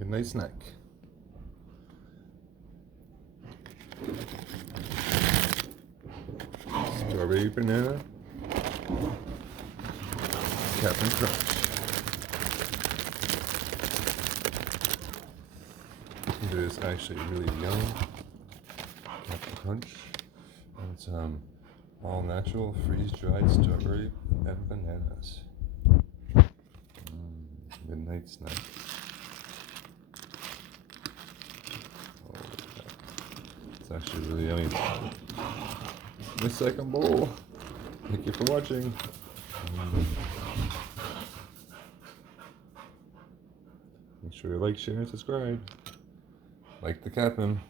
Midnight snack. Strawberry banana. Captain Crunch. It is actually really yummy. Captain Crunch. And it's all natural freeze-dried strawberry and bananas. Midnight snack. Oh, it's actually really yummy. My second bowl. Thank you for watching. Make sure you like, share, and subscribe. Like the Captain.